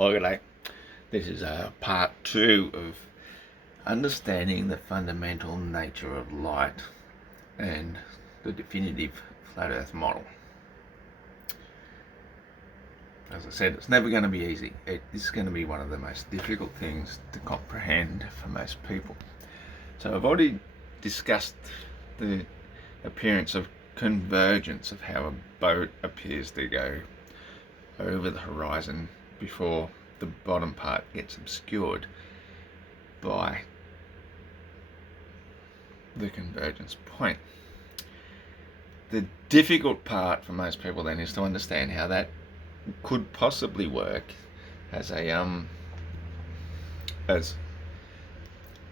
Well, g'day. This is part 2 of understanding the fundamental nature of light and the definitive flat earth model. As I said, it's never going to be easy. This is going to be one of the most difficult things to comprehend for most people. So I've already discussed the appearance of convergence, of how a boat appears to go over the horizon before the bottom part gets obscured by the convergence point. The difficult part for most people then is to understand how that could possibly work as a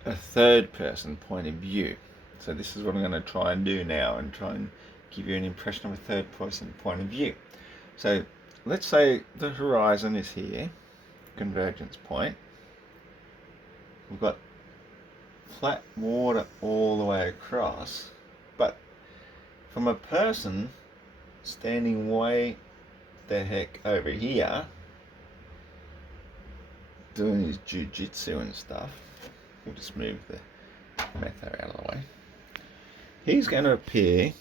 third person point of view. So this is what I'm going to try and do now, and try and give you an impression of a third person point of view. So let's say the horizon is here, convergence point. We've got flat water all the way across, but from a person standing way the heck over here doing his jiu-jitsu and stuff, we'll just move the metho out of the way, he's going to appear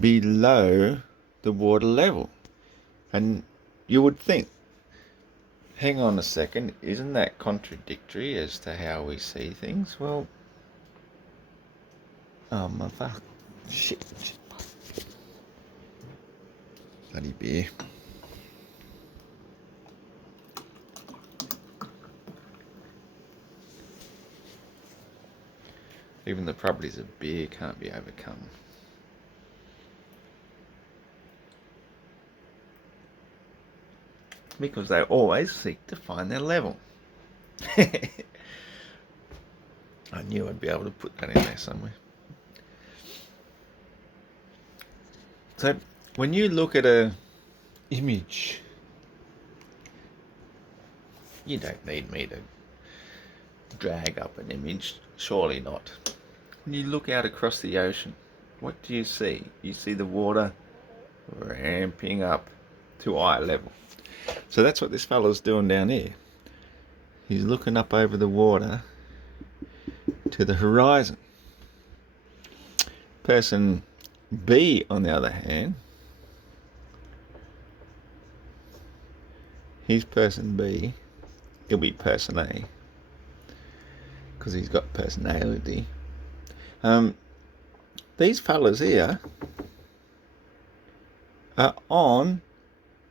below the water level. And you would think, hang on a second, isn't that contradictory as to how we see things? Well, oh motherfucker, shit. Bloody beer. Even the properties of beer can't be overcome. Because they always seek to find their level. I knew I'd be able to put that in there somewhere. So when you look at a image, you don't need me to drag up an image, surely not. When you look out across the ocean, what do you see? You see the water ramping up to eye level. So that's what this fellow's doing down here. He's looking up over the water to the horizon. Person B, on the other hand, he's person B, he'll be person A, because he's got personality. These fellas here are on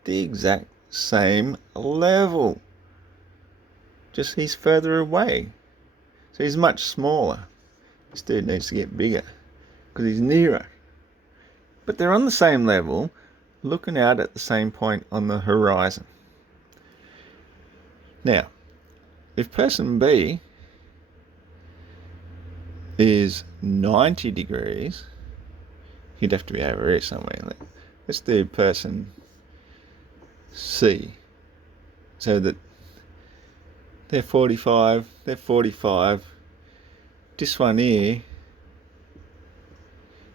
the exact same level, just he's further away, so he's much smaller. This dude needs to get bigger because he's nearer, but they're on the same level, looking out at the same point on the horizon. Now, if person B is 90 degrees, he'd have to be over here somewhere. Let's do person C, so that they're 45, they're 45. This one here,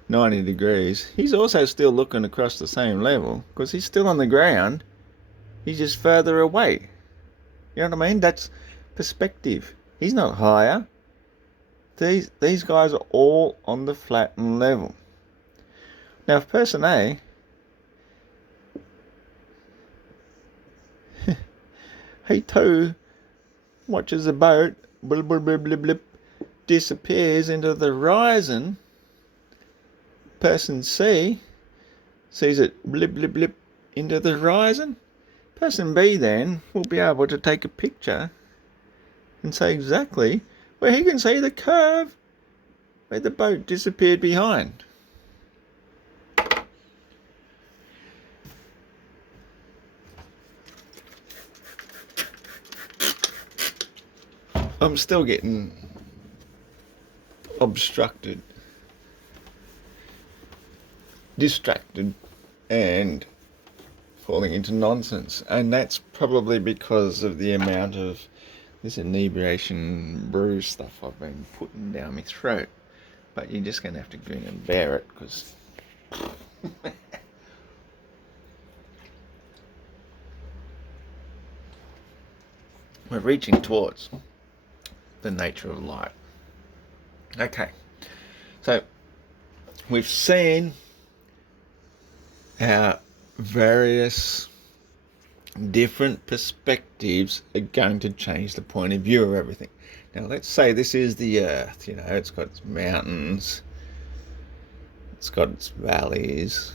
90 degrees. He's also still looking across the same level because he's still on the ground. He's just further away. You know what I mean? That's perspective. He's not higher. These guys are all on the flattened level. Now, if person A he too watches the boat blip, blip, blip, blip, blip, disappears into the horizon, person C sees it blip, blip, blip into the horizon. Person B then will be able to take a picture and say exactly where he can see the curve where the boat disappeared behind. I'm still getting distracted, and falling into nonsense. And that's probably because of the amount of this inebriation brew stuff I've been putting down my throat. But you're just going to have to grin and bear it, because we're reaching towards the nature of light. Okay, so we've seen how various different perspectives are going to change the point of view of everything. Now let's say this is the Earth, it's got its mountains, it's got its valleys,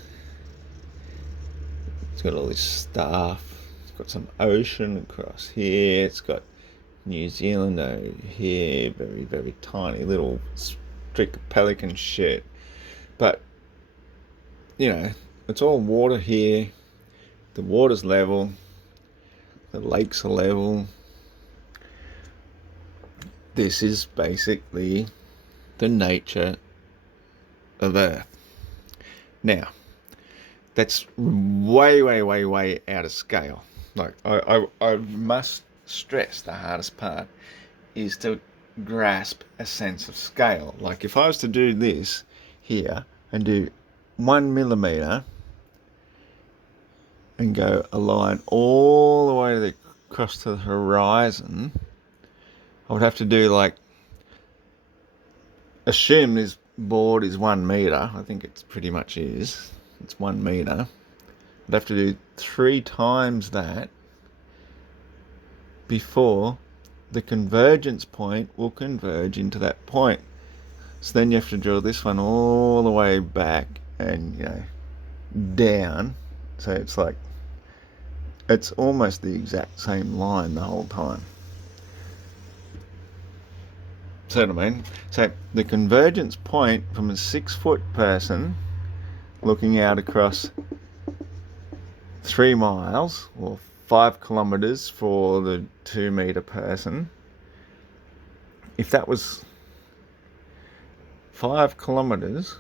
it's got all this stuff, it's got some ocean across here, it's got New Zealand over here, very, very tiny little streak of pelican shit. But, it's all water here, the water's level, the lakes are level. This is basically the nature of Earth. Now, that's way, way, way, way out of scale. Like, I must stress the hardest part is to grasp a sense of scale. Like, if I was to do this here and do 1 millimeter and go a line all the way across to the horizon, I would have to do assume this board is 1 meter. I think it pretty much is. It's 1 meter. I'd have to do 3 times that before the convergence point will converge into that point. So then you have to draw this one all the way back and, down. So it's almost the exact same line the whole time. So what I mean? So the convergence point from a 6-foot person looking out across 3 miles or 5 kilometers for the 2 meter person, if that was 5 kilometers,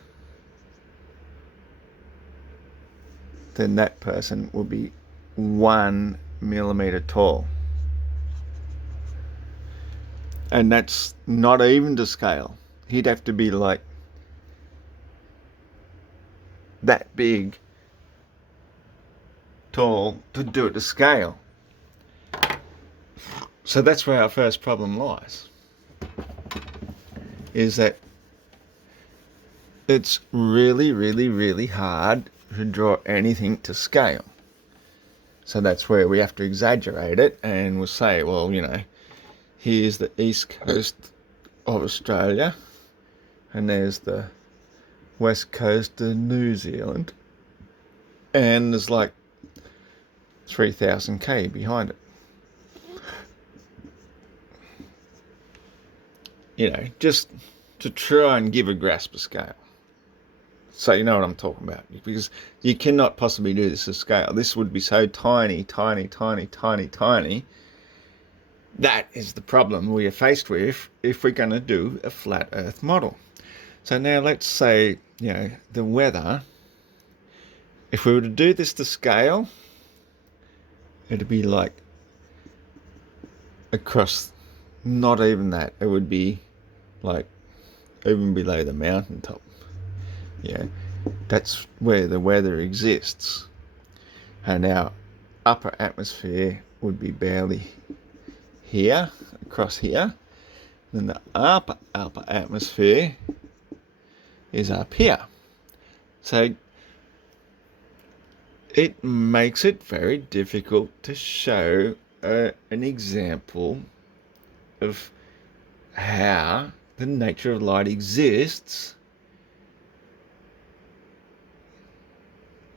then that person will be 1 millimeter tall. And that's not even to scale. He'd have to be that big, tall, to do it to scale. So that's where our first problem lies, is that it's really, really, really hard to draw anything to scale. So that's where we have to exaggerate it, and we'll say, well, here's the east coast of Australia, and there's the west coast of New Zealand, and there's 3,000 k behind it. Just to try and give a grasp of scale. So you know what I'm talking about, because you cannot possibly do this to scale. This would be so tiny, tiny, tiny, tiny, tiny. That is the problem we are faced with if we're going to do a flat Earth model. So now let's say, the weather, if we were to do this to scale, it'd be across, not even that, it would be even below the mountaintop. That's where the weather exists. And our upper atmosphere would be barely here, across here. Then the upper atmosphere is up here. So it makes it very difficult to show an example of how the nature of light exists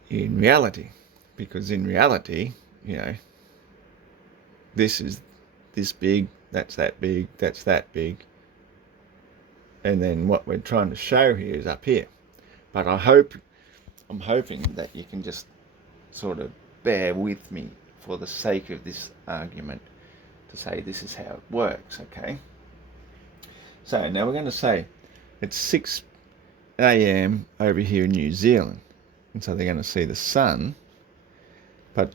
in reality. Because in reality, this is this big, that's that big, that's that big. And then what we're trying to show here is up here. But I'm hoping that you can just sort of bear with me for the sake of this argument to say this is how it works, okay? So now we're going to say it's 6 a.m. over here in New Zealand. And so they're going to see the sun, but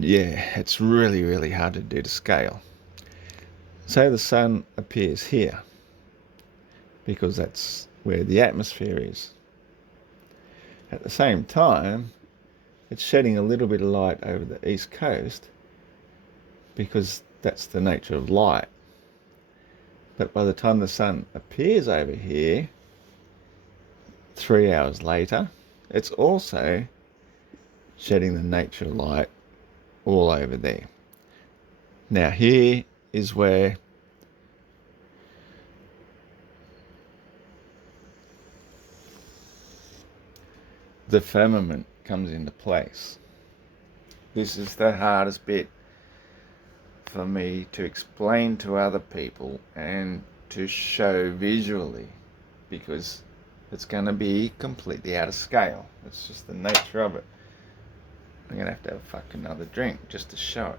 it's really, really hard to do to scale. So the sun appears here because that's where the atmosphere is. At the same time, it's shedding a little bit of light over the east coast because that's the nature of light. But by the time the sun appears over here, 3 hours later, it's also shedding the nature of light all over there. Now here is where the firmament comes into place. This is the hardest bit for me to explain to other people and to show visually, because it's going to be completely out of scale. It's just the nature of it. I'm going to have fucking another drink just to show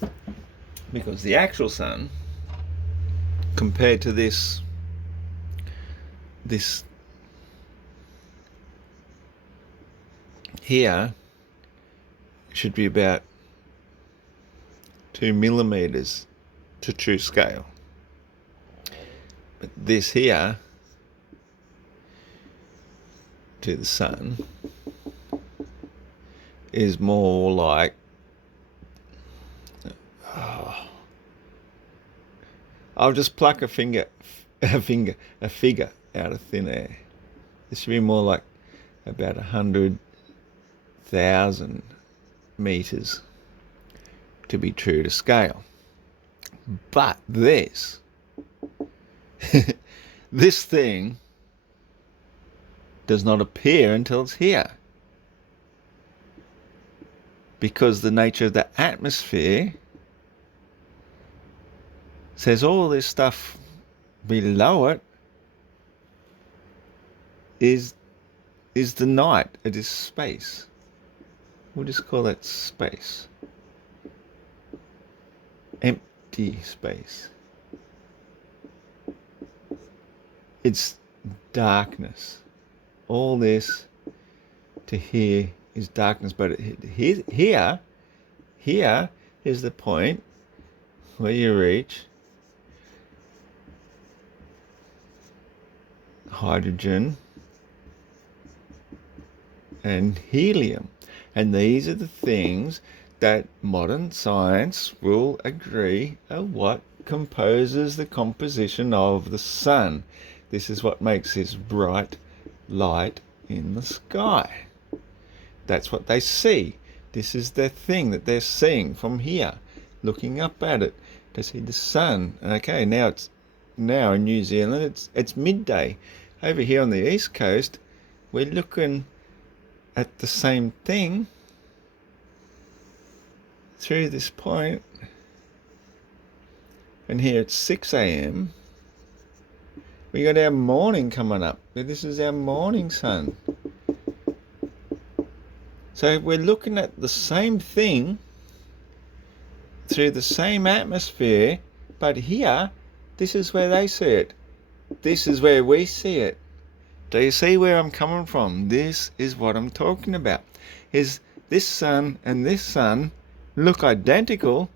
it. Because the actual sun, compared to this here, should be about 2 millimeters to true scale. But this here to the sun is more like I'll just pluck a figure out of thin air. This should be more like about 100,000 meters to be true to scale. But this this thing does not appear until it's here, because the nature of the atmosphere says all this stuff below it is the night. It is space. We'll just call that space. Empty space. It's darkness. All this to here is darkness, but here is the point where you reach hydrogen and helium. And these are the things that modern science will agree are what composes the composition of the sun. This is what makes this bright light in the sky. That's what they see. This is the thing that they're seeing from here, looking up at it to see the sun. Okay, now in New Zealand it's midday. Over here on the east coast, we're looking at the same thing through this point, and here it's 6 a.m. We got our morning coming up. This is our morning sun. So we're looking at the same thing through the same atmosphere, but here, this is where they see it. This is where we see it. Do you see where I'm coming from? This is what I'm talking about. Is this sun and this sun look identical,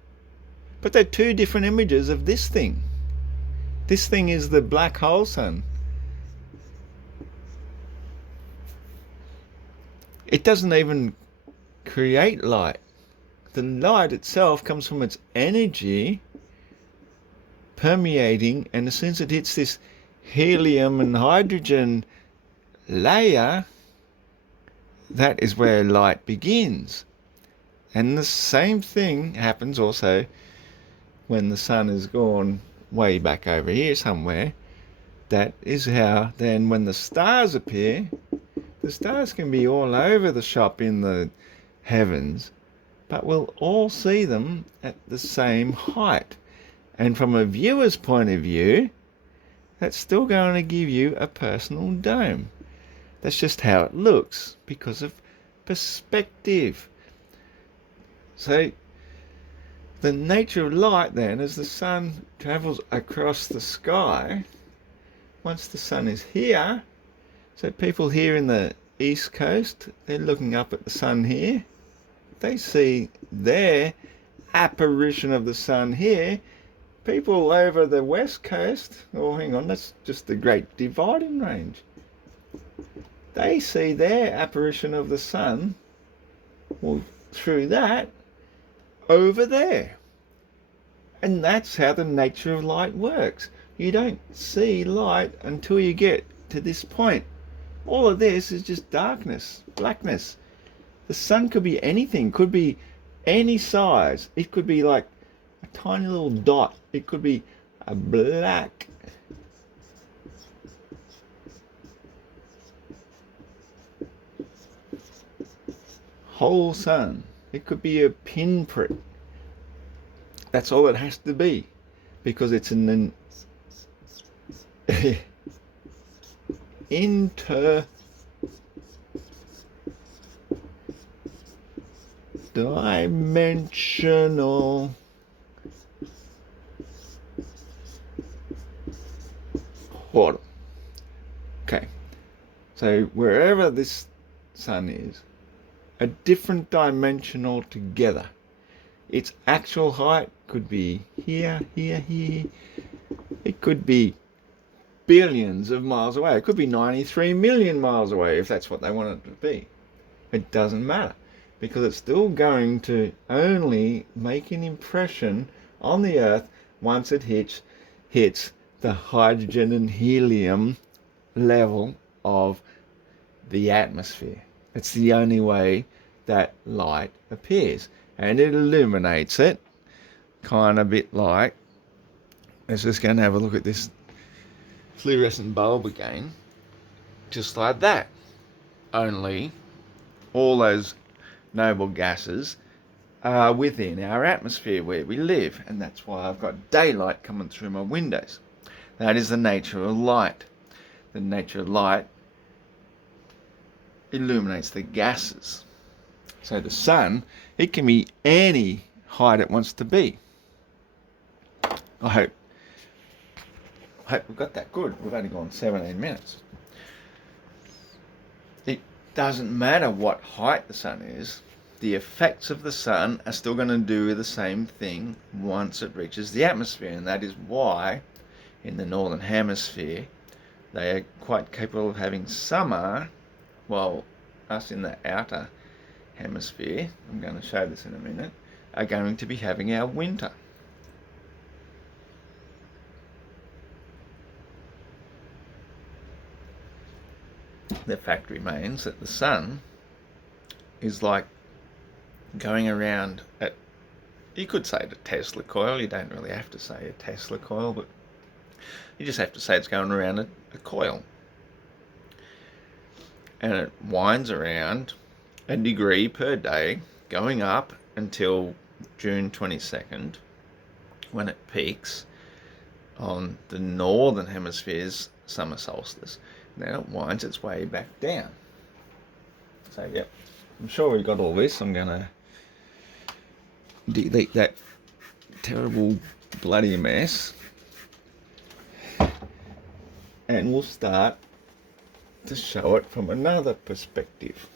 but they're two different images of this thing. This thing is the black hole sun. It doesn't even create light. The light itself comes from its energy permeating, and as soon as it hits this helium and hydrogen layer, that is where light begins. And the same thing happens also when the sun has gone way back over here somewhere. That is how then when the stars appear, the stars can be all over the shop in the heavens, but we'll all see them at the same height. And from a viewer's point of view, that's still going to give you a personal dome. That's just how it looks because of perspective. So the nature of light then, as the sun travels across the sky, once the sun is here, so people here in the east coast, they're looking up at the sun here, they see their apparition of the sun here, people over the west coast, oh hang on, that's just the Great Dividing Range. They see their apparition of the sun, well, through that, over there. And that's how the nature of light works. You don't see light until you get to this point. All of this is just darkness, blackness. The sun could be anything, could be any size. It could be like a tiny little dot. It could be a black whole sun. It could be a pinprick. That's all it has to be, because it's an interdimensional portal. Okay, so wherever this sun is, a different dimension altogether. Its actual height could be here, here, here. It could be billions of miles away. It could be 93 million miles away if that's what they want it to be. It doesn't matter, because it's still going to only make an impression on the Earth once it hits the hydrogen and helium level of the atmosphere. It's the only way that light appears, and it illuminates it, kind of a bit like, let's just go and have a look at this fluorescent bulb again, just like that. Only all those noble gases are within our atmosphere where we live, and that's why I've got daylight coming through my windows. That is the nature of light. The nature of light illuminates the gases. So the sun, it can be any height it wants to be. I hope we've got that good. We've only gone 17 minutes. It doesn't matter what height the sun is. The effects of the sun are still going to do the same thing once it reaches the atmosphere, and that is why in the northern hemisphere they are quite capable of having summer, while us in the outer hemisphere, I'm going to show this in a minute, are going to be having our winter. The fact remains that the sun is like going around at, you could say the Tesla coil, you don't really have to say a Tesla coil, but you just have to say it's going around a coil. And it winds around a degree per day, going up until June 22nd, when it peaks on the northern hemisphere's summer solstice. Then it winds its way back down. So, yep, I'm sure we got all this. I'm going to delete that terrible bloody mess, and we'll start to show it from another perspective,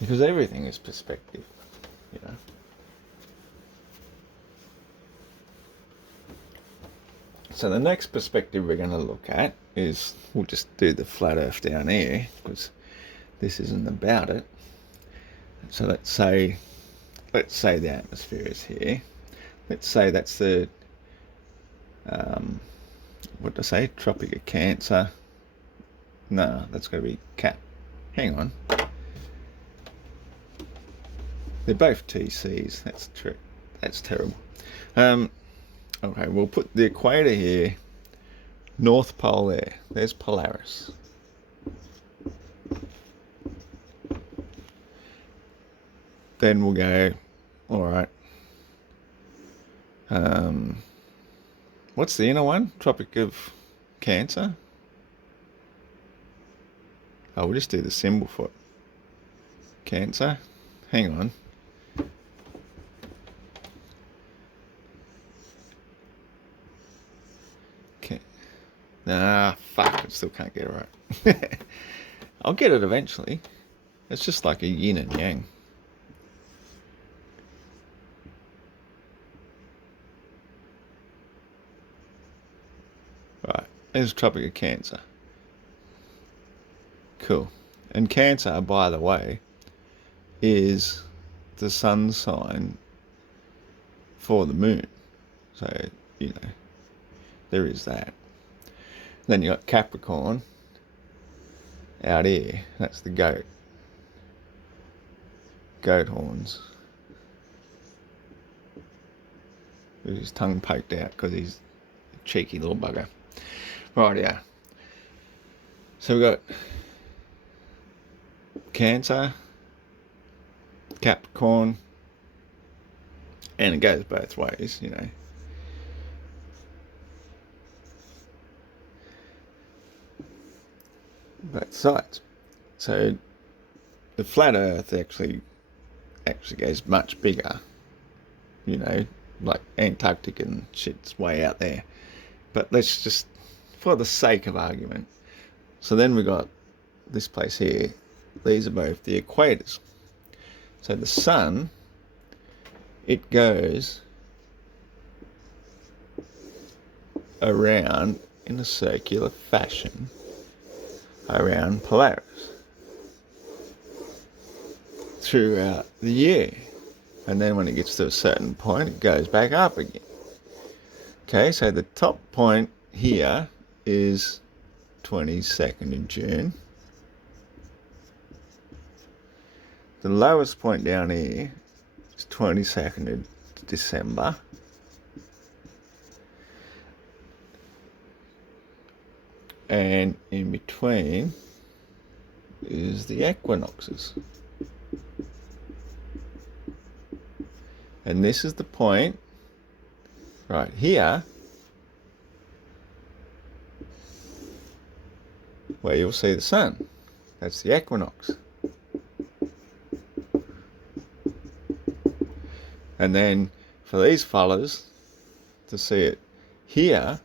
because everything is perspective, you know. So the next perspective we're going to look at is, we'll just do the flat earth down here, because this isn't about it. So let's say the atmosphere is here. Let's say that's the what did I say, Tropic of Cancer. No, that's going to be Cap. Hang on, they're both TCs. That's true. That's terrible. Okay, we'll put the equator here, North Pole there. There's Polaris. Then we'll go, all right. What's the inner one? Tropic of Cancer? Oh, we'll just do the symbol for it. Cancer. Hang on. Okay. Nah, fuck. I still can't get it right. I'll get it eventually. It's just like a yin and yang. is Tropic of Cancer. Cool. And Cancer, by the way, is the sun sign for the moon. So, there is that. Then you got Capricorn out here. That's the goat. Goat horns. With his tongue poked out because he's a cheeky little bugger. Right, yeah. So we've got Cancer, Capricorn, and it goes both ways, both sides. So the flat Earth actually goes much bigger, like Antarctic and shit's way out there. But let's just, for the sake of argument. So then we got this place here. These are both the equators. So the sun, it goes around in a circular fashion around Polaris throughout the year. And then when it gets to a certain point, it goes back up again. Okay, so the top point here is 22nd of June. The lowest point down here is 22nd of December. And in between is the equinoxes. And this is the point right here where you'll see the sun. That's the equinox. And then for these fellas to see it here,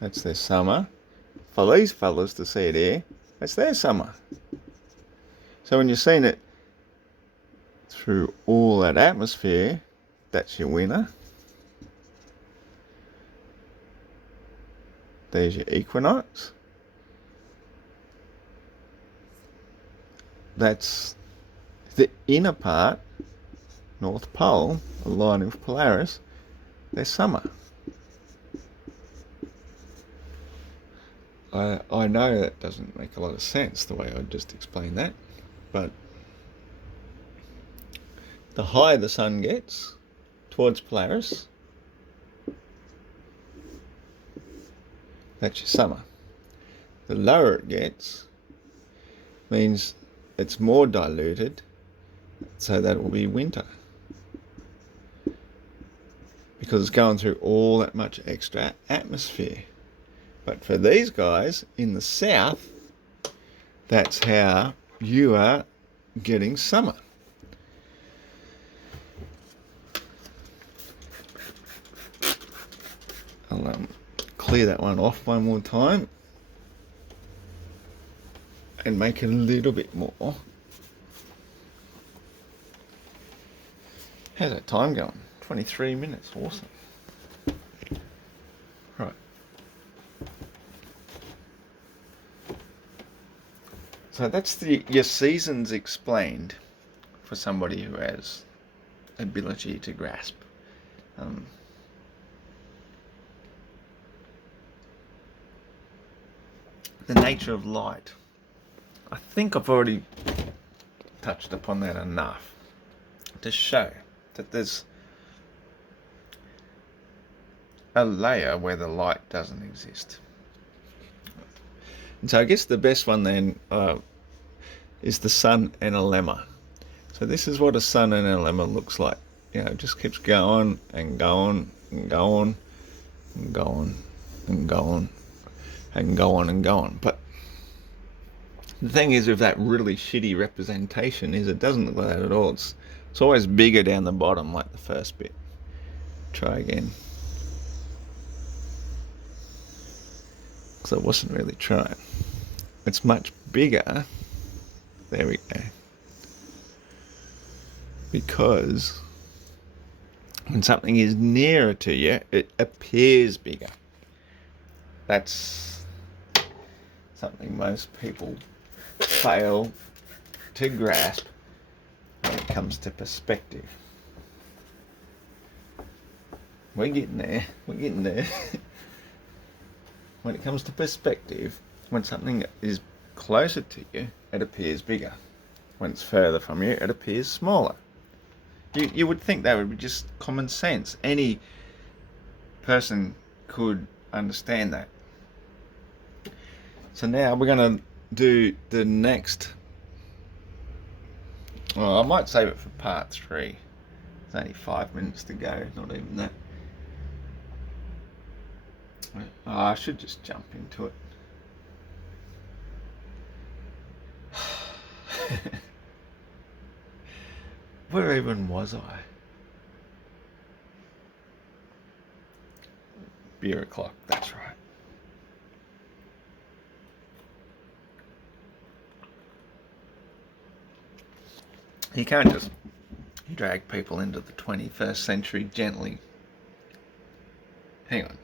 that's their summer. For these fellas to see it here, that's their summer. So when you're seeing it through all that atmosphere, that's your winter. There's your equinox. That's the inner part, North Pole, aligning with Polaris, there's summer. I know that doesn't make a lot of sense the way I just explained that, but the higher the sun gets towards Polaris, that's your summer. The lower it gets means it's more diluted, so that will be winter. Because it's going through all that much extra atmosphere. But for these guys in the south, that's how you are getting summer. I'll clear that one off one more time and make it a little bit more. How's that time going? 23 minutes, awesome. Right. So that's your seasons explained for somebody who has ability to grasp. The nature of light. I think I've already touched upon that enough to show that there's a layer where the light doesn't exist. And so I guess the best one then is the sun and a lemma. So this is what a sun and a lemma looks like. It just keeps going and going and going and going and going and going and going. But the thing is with that really shitty representation is it doesn't look like that at all. It's always bigger down the bottom like the first bit. Try again. Because I wasn't really trying. It's much bigger. There we go. Because when something is nearer to you, it appears bigger. That's something most people fail to grasp when it comes to perspective. We're getting there. When it comes to perspective, when something is closer to you, it appears bigger. When it's further from you, it appears smaller. You would think that would be just common sense. Any person could understand that. So now we're going to do the next. Well, I might save it for part 3. It's only 5 minutes to go, not even that. Oh, I should just jump into it. Where even was I? Beer o'clock, that's right. You can't just drag people into the 21st century gently. Hang on.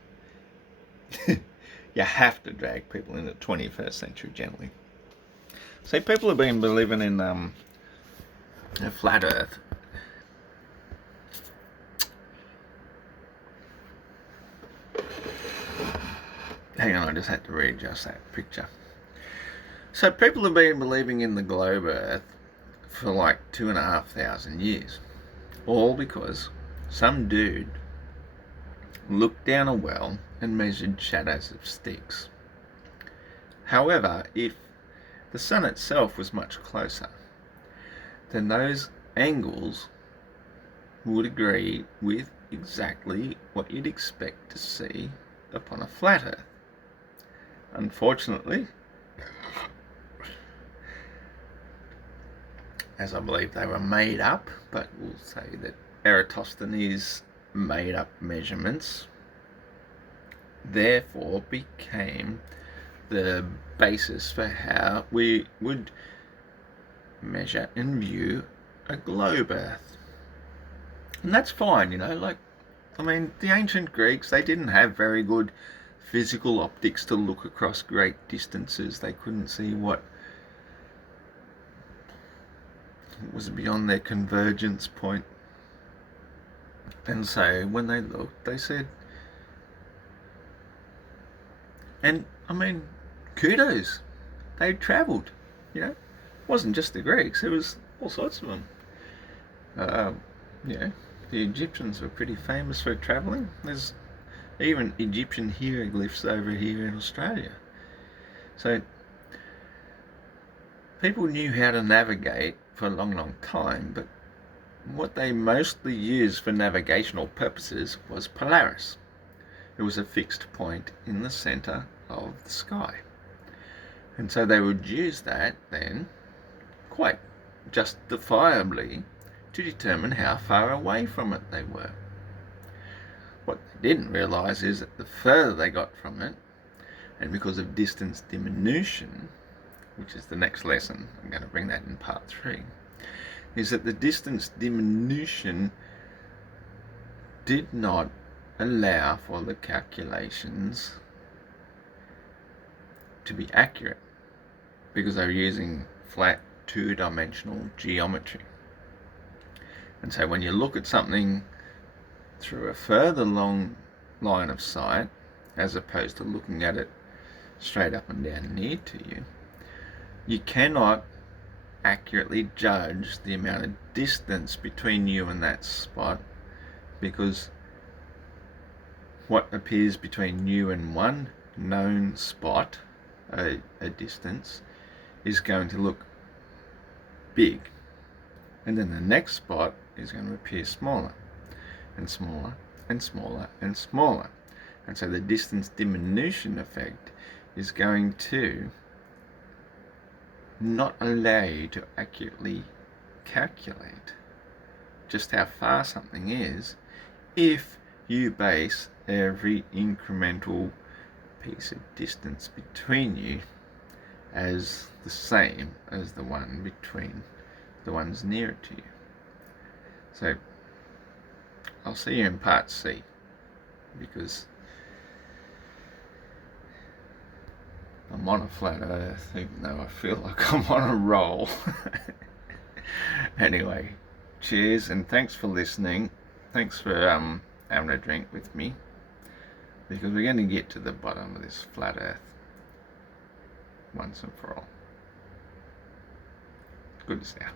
You have to drag people into the 21st century gently. See, people have been believing in a flat earth. Hang on, I just had to readjust that picture. So people have been believing in the globe earth for like 2,500 years. All because some dude looked down a well and measured shadows of sticks. However, if the sun itself was much closer, then those angles would agree with exactly what you'd expect to see upon a flat earth. Unfortunately, as I believe they were made up, but we'll say that Eratosthenes' made up measurements therefore became the basis for how we would measure and view a globe earth. And that's fine, the ancient Greeks, they didn't have very good physical optics to look across great distances. They couldn't see what was beyond their convergence point. And so when they looked, they said, and kudos, they travelled, It wasn't just the Greeks, it was all sorts of them. The Egyptians were pretty famous for travelling. There's even Egyptian hieroglyphs over here in Australia. So people knew how to navigate for a long, long time, but what they mostly used for navigational purposes was Polaris. It was a fixed point in the centre of the sky. And so they would use that then, quite justifiably, to determine how far away from it they were. What they didn't realise is that the further they got from it, and because of distance diminution, which is the next lesson, I'm going to bring that in part 3, is that the distance diminution did not allow for the calculations to be accurate, because they were using flat two-dimensional geometry. And so when you look at something through a further long line of sight, as opposed to looking at it straight up and down near to you, you cannot accurately judge the amount of distance between you and that spot, because what appears between you and one known spot, a distance, is going to look big, and then the next spot is going to appear smaller and smaller and smaller and smaller. And so the distance diminution effect is going to not allow you to accurately calculate just how far something is if you base every incremental piece of distance between you as the same as the one between the ones nearer to you. So I'll see you in part C, because I'm on a flat earth, even though I feel like I'm on a roll. Anyway, cheers and thanks for listening. Thanks for having a drink with me, because we're going to get to the bottom of this flat earth once and for all. Good as now.